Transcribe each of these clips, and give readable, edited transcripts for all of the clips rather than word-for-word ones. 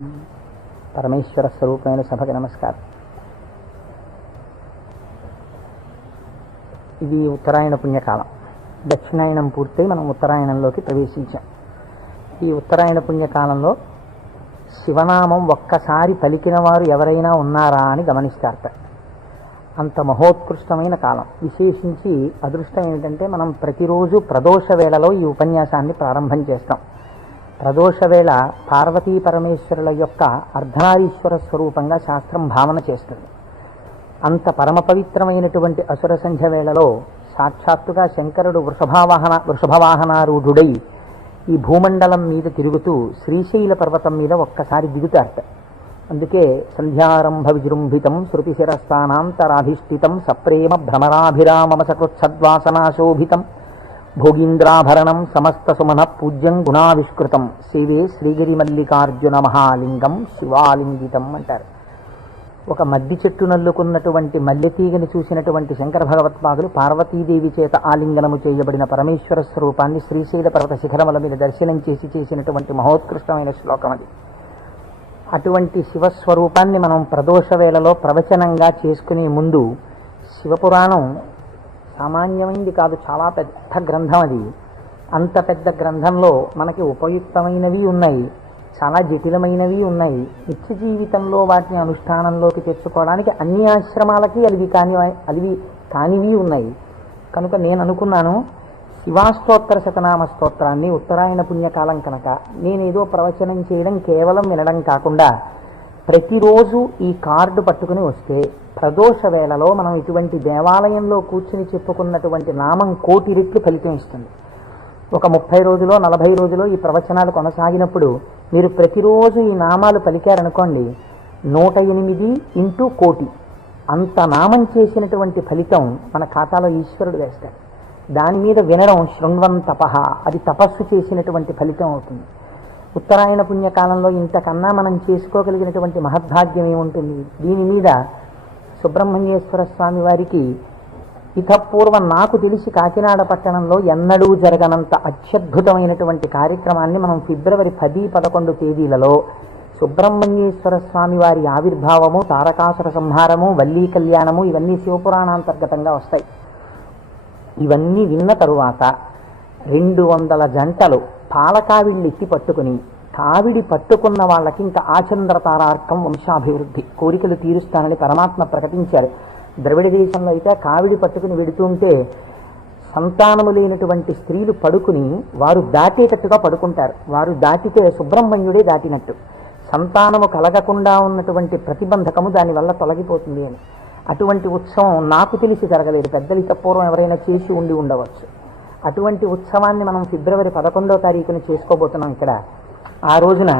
పరమేశ్వర స్వరూపమైన సభకి నమస్కారం. ఇది ఉత్తరాయణ పుణ్యకాలం. దక్షిణాయనం పూర్తయి మనం ఉత్తరాయణంలోకి ప్రవేశించాం. ఈ ఉత్తరాయణ పుణ్యకాలంలో శివనామం ఒక్కసారి పలికిన వారు ఎవరైనా ఉన్నారా అని గమనిస్తారట. అంత మహోత్కృష్టమైన కాలం. విశేషించి అదృష్టం ఏమిటంటే మనం ప్రతిరోజు ప్రదోష వేళలో ఈ ఉపన్యాసాన్ని ప్రారంభం చేస్తాం. ప్రదోష వేళ పార్వతీ పరమేశ్వరుల యొక్క అర్ధనారీశ్వర స్వరూపంగా శాస్త్రం భావన చేస్తుంది. అంత పరమ పవిత్రమైనటువంటి అసుర సంధ్య వేళలో సాక్షాత్తుగా శంకరుడు వృషభవాహనారూఢుడై ఈ భూమండలం మీద తిరుగుతూ శ్రీశైల పర్వతం మీద ఒక్కసారి దిగుతారట. అందుకే సంధ్యారంభ విజృంభితం శృతిశిరస్థానాంతరాధిష్ఠితం సప్రేమ భ్రమరాభిరామమ సకృత్సద్వాసనాశోభితం భోగీంద్రాభరణం సమస్త సుమన పూజ్యం గుణావిష్కృతం సేవే శ్రీగిరి మల్లికార్జున మహాలింగం శివాలింగితం అంటారు. ఒక మద్ది చెట్టు నల్లుకున్నటువంటి మల్లెతీగని చూసినటువంటి శంకర భగవత్పాదులు పార్వతీదేవి చేత ఆలింగనము చేయబడిన పరమేశ్వర స్వరూపాన్ని శ్రీశైల పర్వత శిఖరముల మీద దర్శనం చేసినటువంటి మహోత్కృష్టమైన శ్లోకం అది. అటువంటి శివస్వరూపాన్ని మనం ప్రదోష వేళలో ప్రవచనంగా చేసుకునే ముందు శివపురాణం సామాన్యమైంది కాదు, చాలా పెద్ద గ్రంథం అది. అంత పెద్ద గ్రంథంలో మనకి ఉపయుక్తమైనవి ఉన్నాయి, చాలా జటిలమైనవి ఉన్నాయి. నిత్య జీవితంలో వాటిని అనుష్ఠానంలోకి తెచ్చుకోవడానికి అన్ని ఆశ్రమాలకి అలివి కానివి ఉన్నాయి. కనుక నేను అనుకున్నాను, శివాష్టోత్తర శతనామ స్తోత్రాన్ని ఉత్తరాయణ పుణ్యకాలం కనుక నేనేదో ప్రవచనం చేయడం కేవలం వినడం కాకుండా ప్రతిరోజు ఈ కార్డు పట్టుకుని వస్తే ప్రదోష వేళలో మనం ఇటువంటి దేవాలయంలో కూర్చుని చెప్పుకున్నటువంటి నామం 1,000,000 రెట్లు ఫలితం ఇస్తుంది. ఒక 30 రోజులో 40 రోజులో ఈ ప్రవచనాలు కొనసాగినప్పుడు మీరు ప్రతిరోజు ఈ నామాలు పలికారనుకోండి, 108 ఇంటూ 1,000,000 అంత నామం చేసినటువంటి ఫలితం మన ఖాతాలో ఈశ్వరుడు వేస్తాడు. దాని మీద వినడం శృణ్వం తపః, అది తపస్సు చేసినటువంటి ఫలితం అవుతుంది. ఉత్తరాయణ పుణ్యకాలంలో ఇంతకన్నా మనం చేసుకోగలిగినటువంటి మహద్భాగ్యం ఏముంటుంది? దీని మీద సుబ్రహ్మణ్యేశ్వర స్వామి వారికి ఇతపూర్వం నాకు తెలిసి కాకినాడ పట్టణంలో ఎన్నడూ జరగనంత అత్యద్భుతమైనటువంటి కార్యక్రమాన్ని మనం ఫిబ్రవరి 10, 11 తేదీలలో సుబ్రహ్మణ్యేశ్వర స్వామి వారి ఆవిర్భావము, తారకాసుర సంహారము, వల్లీ కళ్యాణము ఇవన్నీ శివపురాణాంతర్గతంగా వస్తాయి. ఇవన్నీ విన్న తరువాత 200 జంటలు పాలకావిళ్ళు ఎత్తి పట్టుకుని, కావిడి పట్టుకున్న వాళ్ళకి ఇంకా ఆచంద్రతారార్కం వంశాభివృద్ధి కోరికలు తీరుస్తానని పరమాత్మ ప్రకటించారు. ద్రవిడ దేశంలో అయితే కావిడి పట్టుకుని వెడుతుంటే సంతానము లేనటువంటి స్త్రీలు పడుకుని వారు దాటేటట్టుగా పడుకుంటారు. వారు దాటితే సుబ్రహ్మణ్యుడే దాటినట్టు. సంతానము కలగకుండా ఉన్నటువంటి ప్రతిబంధకము దానివల్ల తొలగిపోతుంది అని. అటువంటి ఉత్సవం నాకు తెలిసి జరగలేదు. పెద్దలు పూర్వం ఎవరైనా చేసి ఉండి ఉండవచ్చు. అటువంటి ఉత్సవాన్ని మనం ఫిబ్రవరి 11వ తారీఖున చేసుకోబోతున్నాం ఇక్కడ. ఆ రోజున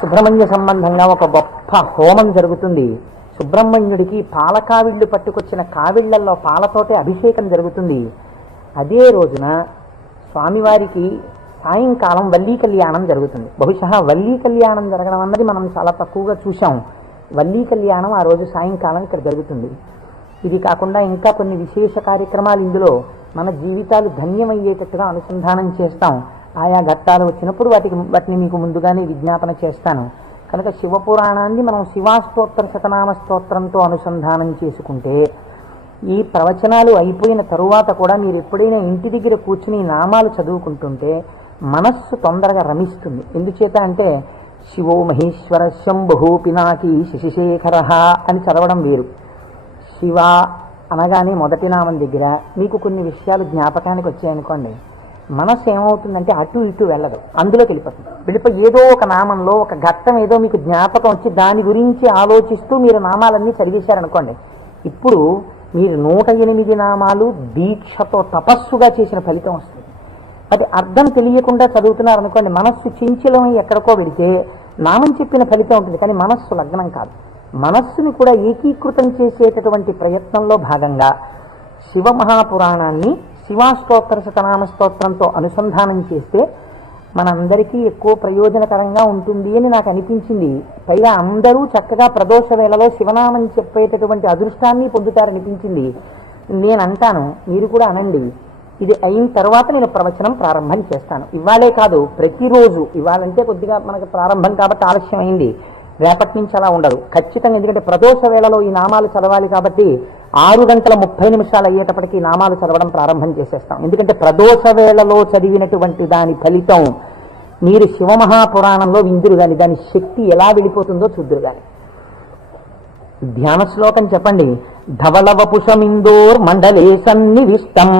సుబ్రహ్మణ్య సంబంధంగా ఒక గొప్ప హోమం జరుగుతుంది. సుబ్రహ్మణ్యుడికి పాలకావిళ్ళు పట్టుకొచ్చిన కావిళ్లలో పాలతోటే అభిషేకం జరుగుతుంది. అదే రోజున స్వామివారికి సాయంకాలం వల్లీ కళ్యాణం జరుగుతుంది. బహుశా వల్లీ కళ్యాణం జరగడం అన్నది మనం చాలా తక్కువగా చూసాం. వల్లీ కళ్యాణం ఆ రోజు సాయంకాలం ఇక్కడ జరుగుతుంది. ఇది కాకుండా ఇంకా కొన్ని విశేష కార్యక్రమాలు ఇందులో మన జీవితాలు ధన్యమయ్యేటట్టుగా అనుసంధానం చేస్తాం. ఆయా ఘట్టాలు వచ్చినప్పుడు వాటిని మీకు ముందుగానే విజ్ఞాపన చేస్తాను. కనుక శివపురాణాన్ని మనం శివాష్టోత్తర శతనామ స్తోత్రంతో అనుసంధానం చేసుకుంటే ఈ ప్రవచనాలు అయిపోయిన తరువాత కూడా మీరు ఎప్పుడైనా ఇంటి దగ్గర కూర్చుని నామాలు చదువుకుంటుంటే మనస్సు తొందరగా రమిస్తుంది. ఎందుచేత అంటే శివో మహేశ్వర శంభు పినాకి శశిశేఖర అని చదవడం వేరు. శివ అనగానే మొదటి నామం దగ్గర మీకు కొన్ని విషయాలు జ్ఞాపకానికి వచ్చాయనుకోండి, మనస్సు ఏమవుతుందంటే అటు ఇటు వెళ్ళదు, అందులోకి వెళ్ళిపోయి ఏదో ఒక నామంలో ఒక ఘట్టం ఏదో మీకు జ్ఞాపకం వచ్చి దాని గురించి ఆలోచిస్తూ మీరు నామాలన్నీ చదివేశారనుకోండి, ఇప్పుడు మీరు 108 నామాలు దీక్షతో తపస్సుగా చేసిన ఫలితం వస్తుంది. అది అర్థం తెలియకుండా చదువుతున్నారనుకోండి, మనస్సు చంచలమై ఎక్కడికో వెళితే నామం చెప్పిన ఫలితం ఉంటుంది, కానీ మనస్సు లగ్నం కాదు. మనస్సుని కూడా ఏకీకృతం చేసేటటువంటి ప్రయత్నంలో భాగంగా శివమహాపురాణాన్ని శివాష్టోత్తర శతనామ స్తోత్రంతో అనుసంధానం చేస్తే మనందరికీ ఎక్కువ ప్రయోజనకరంగా ఉంటుంది అని నాకు అనిపించింది. పైగా అందరూ చక్కగా ప్రదోష వేళలో శివనామం చెప్పేటటువంటి అదృష్టాన్ని పొందుతారనిపించింది. నేను అంటాను, మీరు కూడా అనండి. ఇది అయిన తర్వాత నేను ప్రవచనం ప్రారంభం చేస్తాను. ఇవాళే కాదు, ప్రతిరోజు. ఇవాళంటే కొద్దిగా మనకి ప్రారంభం కాబట్టి ఆలస్యం అయింది, రేపటి నుంచి అలా ఉండదు ఖచ్చితంగా. ఎందుకంటే ప్రదోష వేళలో ఈ నామాలు చదవాలి కాబట్టి 6:30 అయ్యేటప్పటికి ఈ నామాలు చదవడం ప్రారంభం చేసేస్తాం. ఎందుకంటే ప్రదోష వేళలో చదివినటువంటి దాని ఫలితం మీరు శివమహాపురాణంలో విందురు కానీ దాని శక్తి ఎలా వెళ్ళిపోతుందో చూద్దురు కానీ. ధ్యాన శ్లోకం చెప్పండి. ధవలవపుషమిందోర్ మండలే సన్నివిష్టం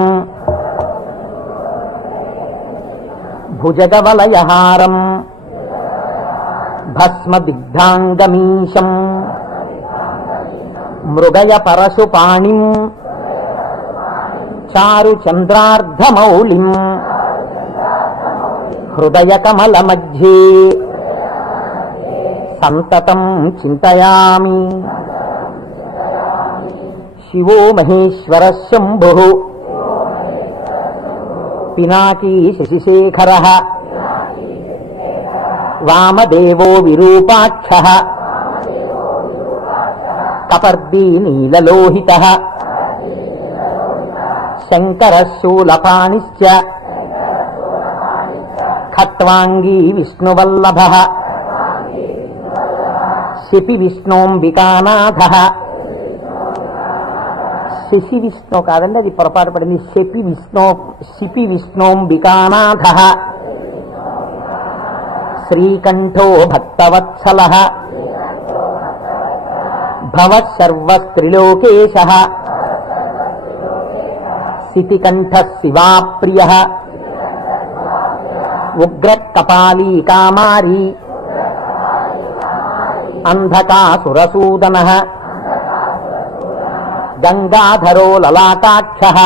భుజగవలయహారం భస్మదిగ్ధాంగమీశం మృగయ పరశుపాణిం చారు చంద్రార్ధమౌళిం హృదయ కమల మధ్యే సంతతం చింతయామి. శివో మహేశ్వర శంభుః పినాకీ శశిశేఖరః వామదేవో విరూపాక్షః కపర్దీ నీలలోహితః శంకరః శూలపాణిశ్చ ఖట్వాంగీ విష్ణువల్లభః శిపి విష్ణోంబికానాథః. శశి విష్ణు కాదండి, అది పొరపాటు పడింది. శిపి విష్ణోంబికానాథః శ్రీకంఠో భక్తవత్సలః భవః సర్వస్త్రిలోకేశః సితికంఠః శివాప్రియః ఉగ్రకపాలీ కామారీ అంధకాసురసూదనః గంగాధరో లలాటాక్షః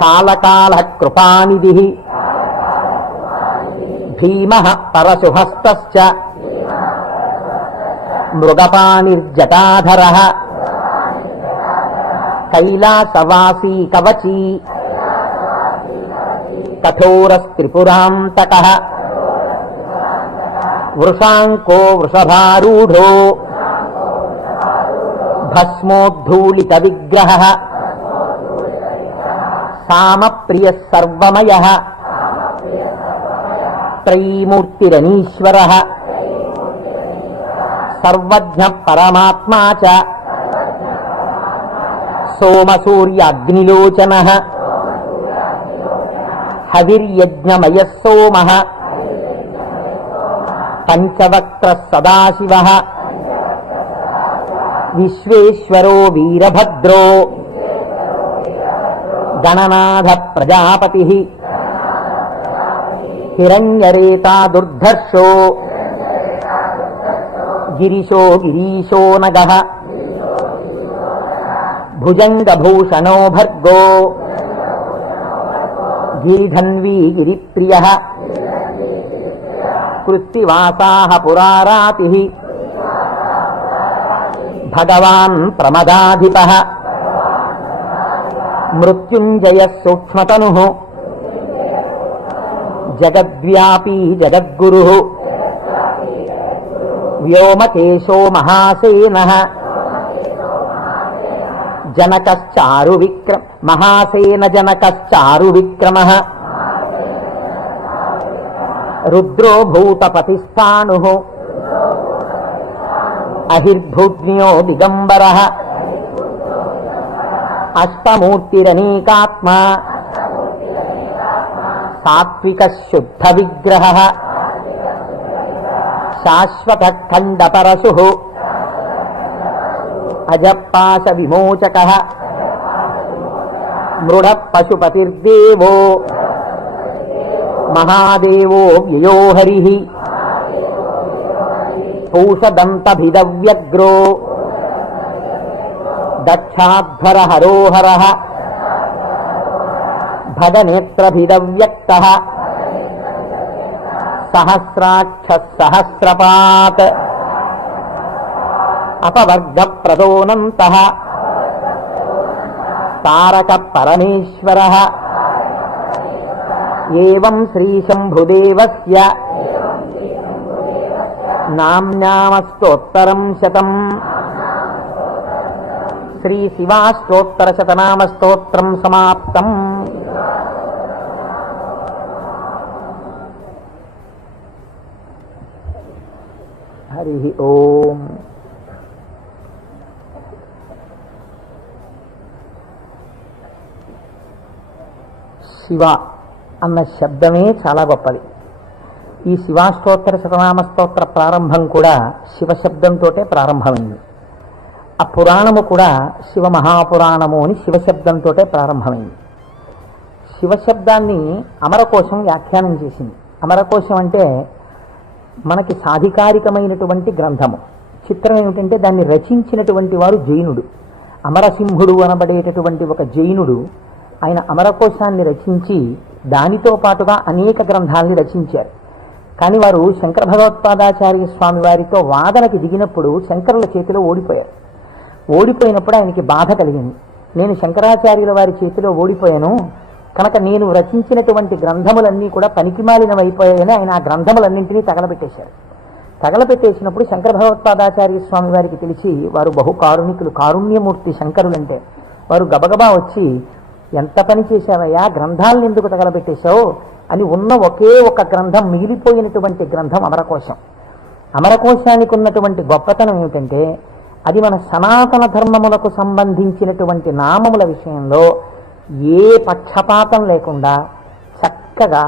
కాలకాలః కృపానిధిః భీమః పరశుహస్తశ్చ మృగపాణిర్జటాధరః కైలాసవాసీ కవచీ కఠోరస్త్రిపురాంతకః వృషాంకో వృషభారూఢో భస్మోద్ధూళిత విగ్రహః సామప్రియః సర్వమయః త్రైమూర్తిరనీశ్వరః సర్వజ్ఞ పరమాత్మా చ సోమసూర్యాగ్నిలోచనః హవిర్యజ్ఞమయః సోమః పంచవక్త్రః సదాశివః విశ్వేశ్వరో వీరభద్రో గణనాథ ప్రజాపతిః హిరణ్యరేతా దుర్ధర్షో గిరిశో గిరీశో నగః భుజంగభూషణో భర్గో గిరిధన్వీ గిరిప్రియః కృత్తివాసాః పురారాతిః భగవాన్ ప్రమదాధిపః మృత్యుంజయః సూక్ష్మతనుః జగద్వ్యాపీ జగద్గురుః వ్యోమకేశో మహాసేనః మహాసేన జనకశ్చారు విక్రమః రుద్రో భూతపతిస్థానుః అహిర్భూజ్ఞో దిగంబరః అష్టమూర్తిరనేకాత్మా సాత్విక శుద్ధ విగ్రహః శాశ్వత ఖండ పరశుః అజపాశ విమోచకః మృఢ పశుపతిర్దేవో మహాదేవో వ్యయో హరిః పూషదంతభిదవ్యగ్రో దక్షాధ్వర హరోహరః భగనేత్రభిదవ్యక్తః సహస్రాక్ష సహస్రపాత్ అపవర్గ ప్రదోనంతః తారక పరమేశ్వరః ఏవం శ్రీశంభుదేవస్య నామ్నామస్తోత్తరం శతం శ్రీ శివాష్టోత్తర శతనామ స్తోత్రం సమాప్తం. హరి ఓం. శివ అన్న శబ్దమే చాలా గొప్పది. ఈ శివాష్టోత్తర శతనామ స్తోత్ర ప్రారంభం కూడా శివశబ్దంతో ప్రారంభమైంది. ఆ పురాణము కూడా శివ మహాపురాణము అని శివశబ్దంతో ప్రారంభమైంది. శివశబ్దాన్ని అమరకోశం వ్యాఖ్యానం చేసింది. అమరకోశం అంటే మనకి సాధికారికమైనటువంటి గ్రంథము. చిత్రం ఏమిటంటే దాన్ని రచించినటువంటి వారు జైనుడు. అమరసింహుడు అనబడేటటువంటి ఒక జైనుడు ఆయన అమరకోశాన్ని రచించి దానితో పాటుగా అనేక గ్రంథాలని రచించారు. కానీ వారు శంకర భగవత్పాదాచార్య స్వామి వారితో వాదనకి దిగినప్పుడు శంకరుల చేతిలో ఓడిపోయారు. ఓడిపోయినప్పుడు ఆయనకి బాధ కలిగింది. నేను శంకరాచార్యుల వారి చేతిలో ఓడిపోయాను కనుక నేను రచించినటువంటి గ్రంథములన్నీ కూడా పనికిమాలినవైపోయాయని ఆయన ఆ గ్రంథములన్నింటినీ తగలబెట్టేశారు. తగలబెట్టేసినప్పుడు శంకర భగవత్పాదాచార్య స్వామి వారికి తెలిసి, వారు బహు కారుణికులు, కారుణ్యమూర్తి శంకరులంటే, వారు గబగబా వచ్చి, ఎంత పని చేశావయ్యా, గ్రంథాలను ఎందుకు తగలబెట్టేశావు అని ఉన్న ఒకే ఒక గ్రంథం, మిగిలిపోయినటువంటి గ్రంథం అమరకోశం. అమరకోశానికి ఉన్నటువంటి గొప్పతనం ఏమిటంటే అది మన సనాతన ధర్మములకు సంబంధించినటువంటి నామముల విషయంలో ఏ పక్షపాతం లేకుండా చక్కగా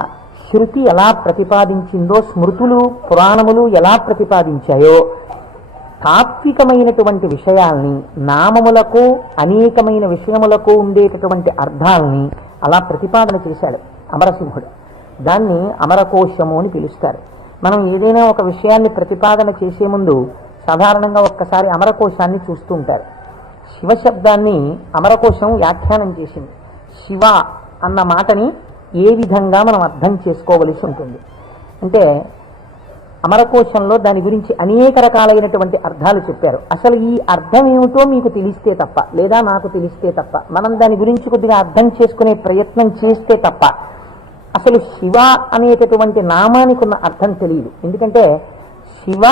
శృతి ఎలా ప్రతిపాదించిందో, స్మృతులు పురాణములు ఎలా ప్రతిపాదించాయో తాత్వికమైనటువంటి విషయాల్ని, నామములకు అనేకమైన విషయములకు ఉండేటటువంటి అర్థాలని అలా ప్రతిపాదన చేశాడు అమరసింహుడు. దాన్ని అమరకోశము అని పిలుస్తారు. మనం ఏదైనా ఒక విషయాన్ని ప్రతిపాదన చేసే ముందు సాధారణంగా ఒక్కసారి అమరకోశాన్ని చూస్తూ ఉంటారు. శివశబ్దాన్ని అమరకోశం వ్యాఖ్యానం చేసింది. శివ అన్న మాటని ఏ విధంగా మనం అర్థం చేసుకోవలసి ఉంటుంది అంటే, అమరకోశంలో దాని గురించి అనేక రకాలైనటువంటి అర్థాలు చెప్పారు. అసలు ఈ అర్థం ఏమిటో మీకు తెలిస్తే తప్ప, లేదా నాకు తెలిస్తే తప్ప, మనం దాని గురించి కొద్దిగా అర్థం చేసుకునే ప్రయత్నం చేస్తే తప్ప అసలు శివ అనేటటువంటి నామానికి ఉన్న అర్థం తెలియదు. ఎందుకంటే శివ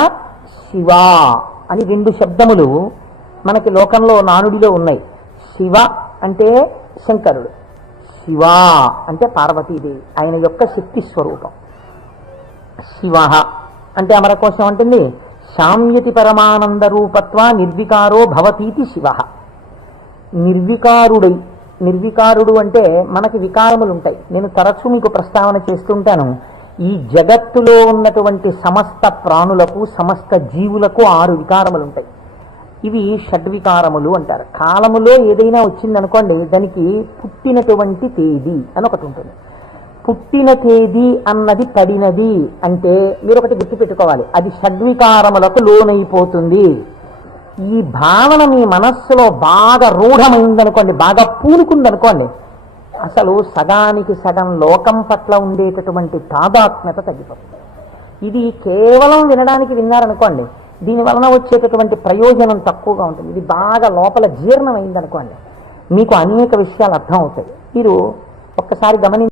శివ అని రెండు శబ్దములు మనకి లోకంలో నానుడిలో ఉన్నాయి. శివ అంటే శంకరుడు, శివ అంటే పార్వతీదేవి, ఆయన యొక్క శక్తి స్వరూపం. శివ అంటే అమరకోశం అంటుంది శామ్యతి పరమానంద రూపత్వ నిర్వికారో భవతీతి శివ. నిర్వికారుడు అంటే మనకి వికారములు ఉంటాయి. నేను తరచూ మీకు ప్రస్తావన చేస్తుంటాను. ఈ జగత్తులో ఉన్నటువంటి సమస్త ప్రాణులకు, సమస్త జీవులకు 6 వికారములు ఉంటాయి. ఇవి షడ్వికారములు అంటారు. కాలములో ఏదైనా వచ్చిందనుకోండి, దానికి పుట్టినటువంటి తేదీ అని ఒకటి ఉంటుంది. పుట్టిన తేదీ అన్నది పడినది అంటే మీరు ఒకటి గుర్తుపెట్టుకోవాలి, అది షడ్వికారములకు లోనైపోతుంది. ఈ భావన మీ మనస్సులో బాగా రూఢమైందనుకోండి, బాగా పూనుకుందనుకోండి, అసలు సగానికి సగం లోకం పట్ల ఉండేటటువంటి తాదాత్మ్యత తగ్గిపోతుంది. ఇది కేవలం వినడానికి విన్నారనుకోండి, దీని వలన వచ్చేటటువంటి ప్రయోజనం తక్కువగా ఉంటుంది. ఇది బాగా లోపల జీర్ణమైందనుకోండి, మీకు అనేక విషయాలు అర్థం అవుతాయి. మీరు ఒక్కసారి గమనించి